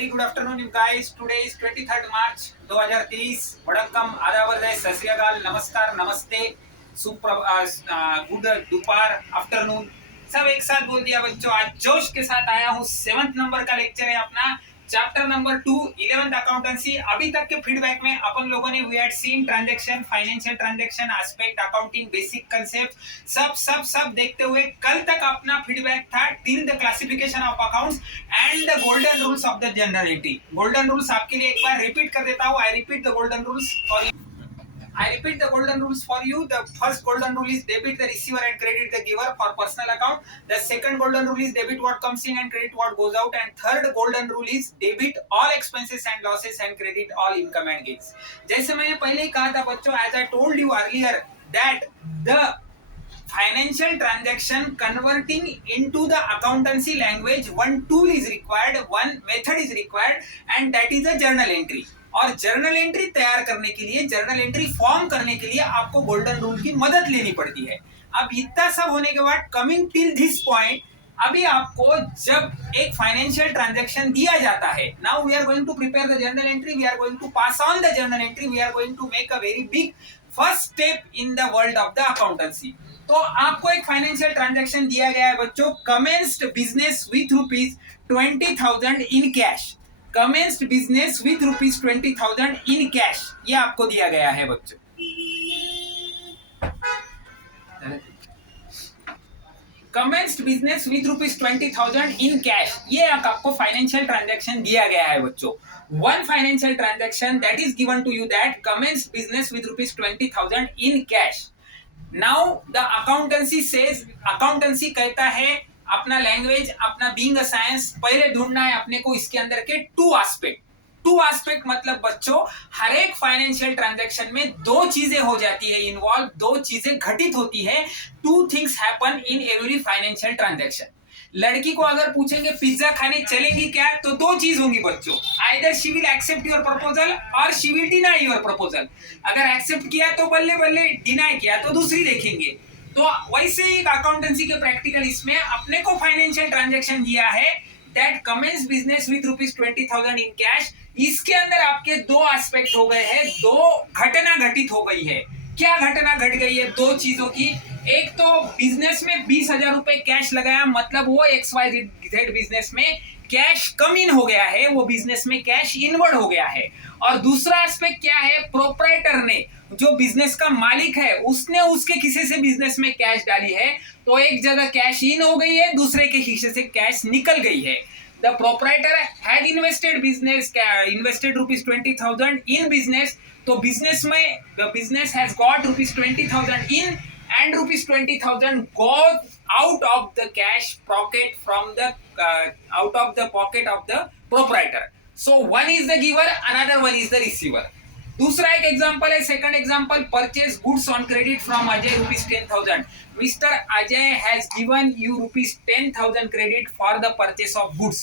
very good afternoon, you guys. Today is 23rd March 2023. वड़क्कम, आदाब, सत श्री अकाल, नमस्कार, नमस्ते, गुड दोपहर, आफ्टरनून, सब एक साथ बोल दिया बच्चों। आज जोश के साथ आया हूँ। 7th नंबर का लेक्चर है अपना, चैप्टर नंबर 2, 11th अकाउंटेंसी। अभी तक के फीडबैक में अपन लोगों ने we had seen transaction, financial transaction, aspect, accounting, basic concept, सब देखते हुए कल तक अपना फीडबैक था till the classification of accounts and the golden rules of the journal entry. Golden rules आपके लिए एक बार रिपीट कर देता हूँ। I repeat the golden rules for you. The first golden rule is debit the receiver and credit the giver for personal account. The second golden rule is debit what comes in and credit what goes out. And third golden rule is debit all expenses and losses and credit all income and gains. जैसे मैंने पहले ही कहा था बच्चों, as I told you earlier that the financial transaction converting into the accountancy language, one tool is required, one method is required, and that is a journal entry. और journal entry तैयार करने के लिए, जर्नल एंट्री फॉर्म करने के लिए आपको golden rule की मदद लेनी पड़ती है। अब इतना सब होने के बाद, कमिंग टिल दिस पॉइंट, अभी आपको जब एक फाइनेंशियल ट्रांजैक्शन दिया जाता है, now we are going to prepare the journal entry, we are going to pass on the journal entry, we are going to make a very big first step in the world of the accountancy. तो आपको एक financial transaction दिया गया है बच्चों, commenced business with ₹20,000 in cash. Commenced business with ₹20,000 in cash, ये आपको दिया गया है बच्चों। Commenced business with ₹20,000 in cash, ये आपको फाइनेंशियल ट्रांजैक्शन दिया गया है बच्चों। One financial transaction that is given to you, that commenced business with ₹20,000 in cash. Now the accountancy says, accountancy कहता है, अपना लैंग्वेज, अपना बीइंग अ साइंस, पहले ढूंढना है अपने को इसके अंदर के टू एस्पेक्ट मतलब बच्चों, हर एक फाइनेंशियल ट्रांजैक्शन में दो चीजें हो जाती है इन्वॉल्व, दो चीजें घटित होती है। Two things happen in every financial transaction. लड़की को अगर पूछेंगे पिज्जा खाने चलेगी क्या, तो दो चीज होंगी बच्चों, either she will accept your proposal और she will deny your proposal. अगर एक्सेप्ट किया तो बल्ले बल्ले, डिनाई किया तो दूसरी देखेंगे। तो वैसे ही एक अकाउंटेंसी के प्रैक्टिकल इसमें अपने को फाइनेंशियल ट्रांजैक्शन दिया है, that commence business with ₹20,000 in cash. इसके अंदर आपके दो एस्पेक्ट हो गए हैं, दो घटना घटित हो गई है। क्या घटना घट गई है? दो चीजों की। एक तो बिजनेस में 20,000 रुपए कैश लगाया, मतलब वो XYZ बिजनेस में कैश कम इन हो गया है, वो बिजनेस में कैश इनवर्ड हो गया है। और दूसरा एस्पेक्ट क्या है? प्रोप्राइटर ने, जो बिजनेस का मालिक है, उसने उसके खिसे से बिजनेस में कैश डाली है, तो एक जगह कैश इन हो गई है, दूसरे के खिसे से कैश निकल गई है। The proprietor had invested ₹20,000 in business, तो बिजनेस में the business has got ₹20,000 in and ₹20,000 goes out of the cash pocket from the out of the pocket of the proprietor. So one is the giver, another one is the receiver. दूसरा एक example है, second example, purchase goods on credit from Ajay ₹10,000. Mr. Ajay has given you ₹10,000 credit for the purchase of goods.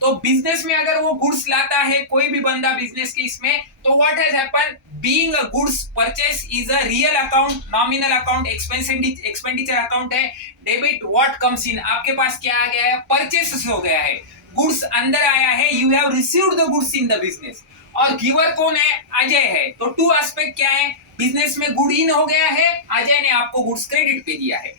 तो business में अगर वो goods लाता है, कोई भी बंदा बिजनेस के इसमें, तो what has happen, being a goods purchase is a real account, nominal account, expenditure account है। डेबिट व्हाट कम्स इन, आपके पास क्या आ गया है? परचेस हो गया है, गुड्स अंदर आया है, you have received the goods in the business. और गिवर कौन है? अजय है। तो टू एस्पेक्ट क्या है? बिजनेस में गुड इन हो गया है, अजय ने आपको गुड्स क्रेडिट पे दिया है।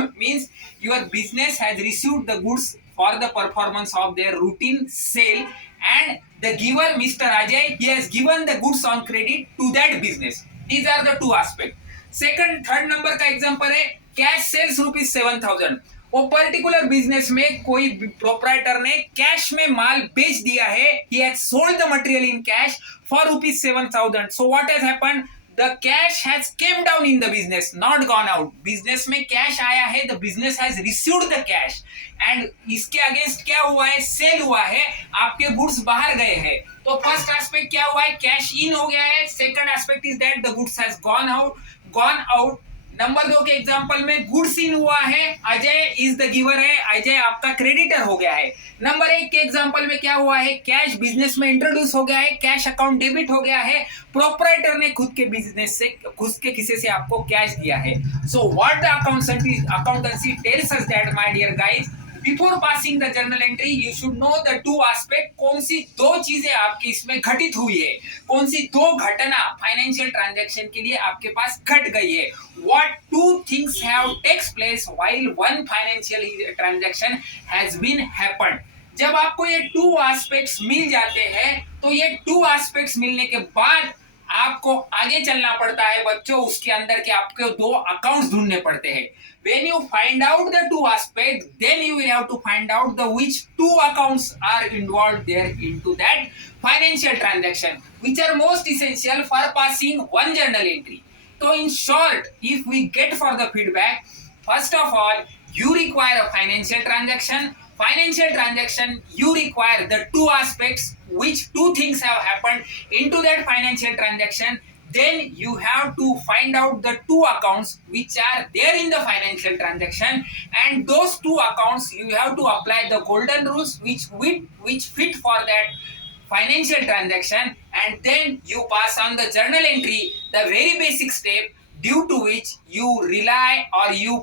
Means your business has received the goods for the performance of their routine sale, and the giver Mr. Ajay, he has given the goods on credit to that business. These are the two aspects. Second, third number का example है, cash sales ₹7,000। वो particular business में कोई proprietor ने cash में माल बेच दिया है, he has sold the material in cash for ₹7,000. So what has happened? The cash has came down in the business, not gone out. Business में कैश आया है, the business has received the cash, and इसके against क्या हुआ है? Cell हुआ है, आपके गुड्स बाहर गए हैं। तो फर्स्ट एस्पेक्ट क्या हुआ है? कैश इन हो गया है। Second aspect is that the goods has gone out. Number 2 के एग्जांपल में गुड्स इन हुआ है, अजय इज द गिवर है, अजय आपका क्रेडिटर हो गया है। नंबर 1 के एग्जांपल में क्या हुआ है? कैश बिजनेस में इंट्रोड्यूस हो गया है, कैश अकाउंट डेबिट हो गया है, प्रोप्राइटर ने खुद के बिजनेस से, खुद के खिसे से आपको कैश दिया है। So what the accountancy tells us that, my dear guys, before passing the journal entry you should know the two aspect, कौन सी दो चीजें आपकी इसमें घटित हुई है, कौन सी दो घटना फाइनेंशियल ट्रांजैक्शन के लिए आपके पास घट गई है. What two things have takes place while one financial transaction has been happened. जब आपको ये टू एस्पेक्ट्स मिल जाते हैं तो ये टू एस्पेक्ट्स मिलने के बाद आपको आगे चलना पड़ता है बच्चों. उसके अंदर के आपको दो अकाउंट्स ढूंढने पड़ते हैं. When you find out the two aspects, then you will have to find out the which two accounts are involved there into that financial transaction, which are most essential for passing one journal entry. So in short, if we get for the feedback, first of all, you require a financial transaction. Financial transaction, you require the two aspects, which two things have happened into that financial transaction. Then you have to find out the two accounts which are there in the financial transaction, and those two accounts you have to apply the golden rules which fit for that financial transaction, and then you pass on the journal entry, the very basic step due to which you rely or you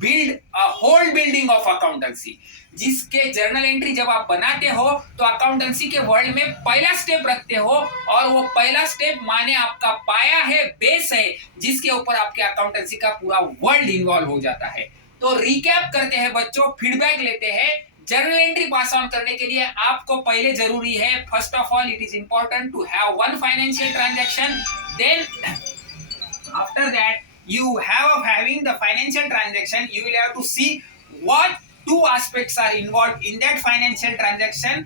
build a whole building of accountancy. जिसके journal entry जब आप बनाते हो तो accountancy के world में पहला step रखते हो, और वो पहला स्टेप माने आपका पाया है, बेस है, जिसके ऊपर आपके अकाउंटेंसी का पूरा वर्ल्ड इन्वॉल्व हो जाता है. तो रिकैप करते हैं बच्चों, फीडबैक लेते हैं. जर्नल एंट्री पास ऑन करने के लिए आपको पहले जरूरी है, first of all it is important to have one financial transaction. Then after that you have having the financial transaction, you will have to see what two aspects are involved in that financial transaction.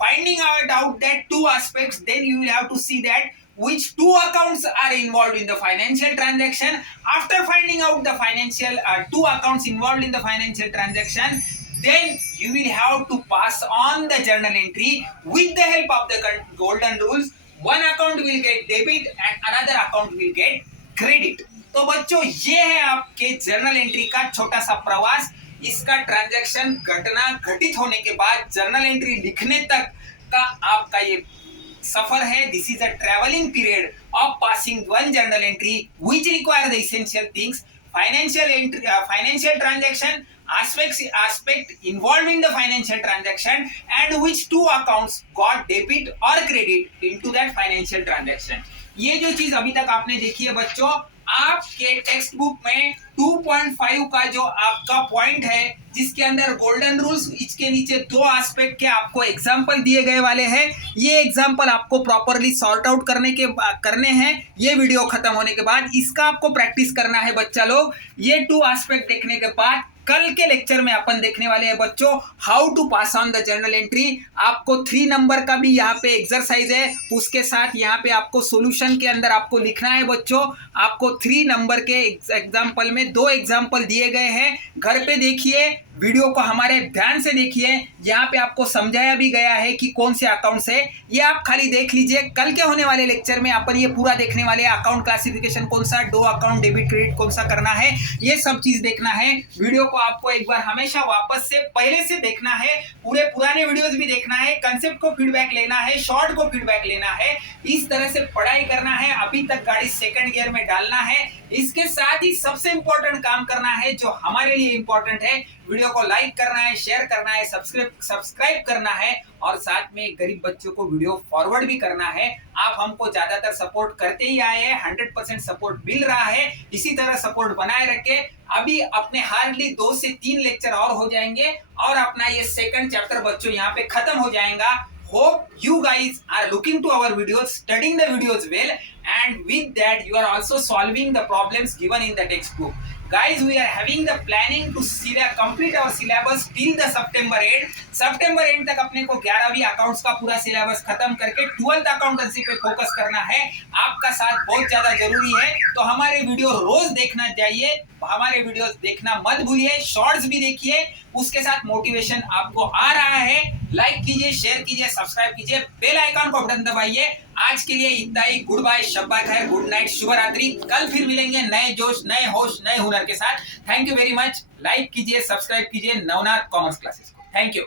Finding out that two aspects, then you will have to see that which two accounts are involved in the financial transaction. After finding out the financial two accounts involved in the financial transaction, then you will have to pass on the journal entry with the help of the golden rules. One account will get debit and another account will get credit. तो बच्चों ये है आपके journal entry का छोटा सा प्रवास. इसका ट्रांजैक्शन घटना घटित होने के बाद जर्नल एंट्री लिखने तक का आपका ये सफर है. This is a travelling period of passing one journal entry which require the essential things, financial entry, financial transaction aspect involved in the financial transaction, and which two accounts got debit or credit into that financial transaction. ये जो चीज अभी तक आपने देखी है बच्चों, आपके टेक्स्ट बुक में 2.5 का जो आपका पॉइंट है जिसके अंदर गोल्डन रूल्स, इसके नीचे दो एस्पेक्ट के आपको एग्जांपल दिए गए वाले हैं. ये एग्जांपल आपको प्रॉपरली सॉर्ट आउट करने हैं. ये वीडियो खत्म होने के बाद इसका आपको प्रैक्टिस करना है बच्चा लोग. ये टू एस्पेक्ट देखने के बाद कल के लेक्चर में अपन देखने वाले हैं बच्चों how to pass on the journal entry. आपको 3 नंबर का भी यहाँ पे एक्सरसाइज है, उसके साथ यहाँ पे आपको सॉल्यूशन के अंदर आपको लिखना है बच्चों. आपको 3 नंबर के एग्जाम्पल में 2 एग्जाम्पल दिए गए हैं. घर पे देखिए, वीडियो को हमारे ध्यान से देखिए. यहाँ पे आपको समझाया भी गया है कि कौन से अकाउंट्स है, ये आप खाली देख लीजिए. कल के होने वाले लेक्चर में अपन ये पूरा देखने वाले हैं. अकाउंट क्लासिफिकेशन कौन सा, दो अकाउंट डेबिट क्रेडिट कौन सा करना है, ये सब चीज देखना है. वीडियो को आपको एक बार हमेशा वापस से पहले से देखना है, पूरे पुराने वीडियोस भी देखना है, कंसेप्ट को फीडबैक लेना है, शॉर्ट को फीडबैक लेना है. इस तरह से पढ़ाई करना है. अभी तक गाड़ी सेकंड गियर में डालना है. इसके साथ ही सबसे इंपॉर्टेंट काम करना है जो हमारे लिए इंपॉर्टेंट है, वीडियो को लाइक करना है, शेयर करना है, सब्सक्राइब करना है, और साथ में गरीब बच्चों को वीडियो फॉरवर्ड भी करना है. आप हमको ज्यादातर सपोर्ट करते ही आए हैं, 100% सपोर्ट मिल रहा है. इसी तरह सपोर्ट बनाए रखे. अभी अपने हार्डली 2 से 3 लेक्चर और हो जाएंगे और अपना ये सेकंड चैप्टर बच्चों यहाँ पे खत्म हो जाएगा. Hope you guys are looking to our videos, studying the videos well, and with that you are also solving the problems given in the textbook. Guys, we are having the planning to complete our syllabus till the September end. September end तक अपने को 11वीं accounts का पूरा syllabus खत्म करके 12th accountancy पे focus करना है. आपका साथ बहुत ज्यादा जरूरी है, तो हमारे वीडियो रोज देखना चाहिए. हमारे वीडियोस देखना मत भूलिए, शॉर्ट्स भी देखिए. उसके साथ मोटिवेशन आपको आ रहा है. लाइक कीजिए, शेयर कीजिए, सब्सक्राइब कीजिए, बेल आइकन को बटन दबाइए. आज के लिए इतना ही. गुड बाय, शब्बा खैर, गुड नाइट, शुभ रात्रि. कल फिर मिलेंगे नए जोश, नए होश, नए हुनर के साथ. Thank you very much. Like कीजिए, सब्सक्राइब कीजिए नवनाथ कॉमर्स क्लासेस को. Thank you.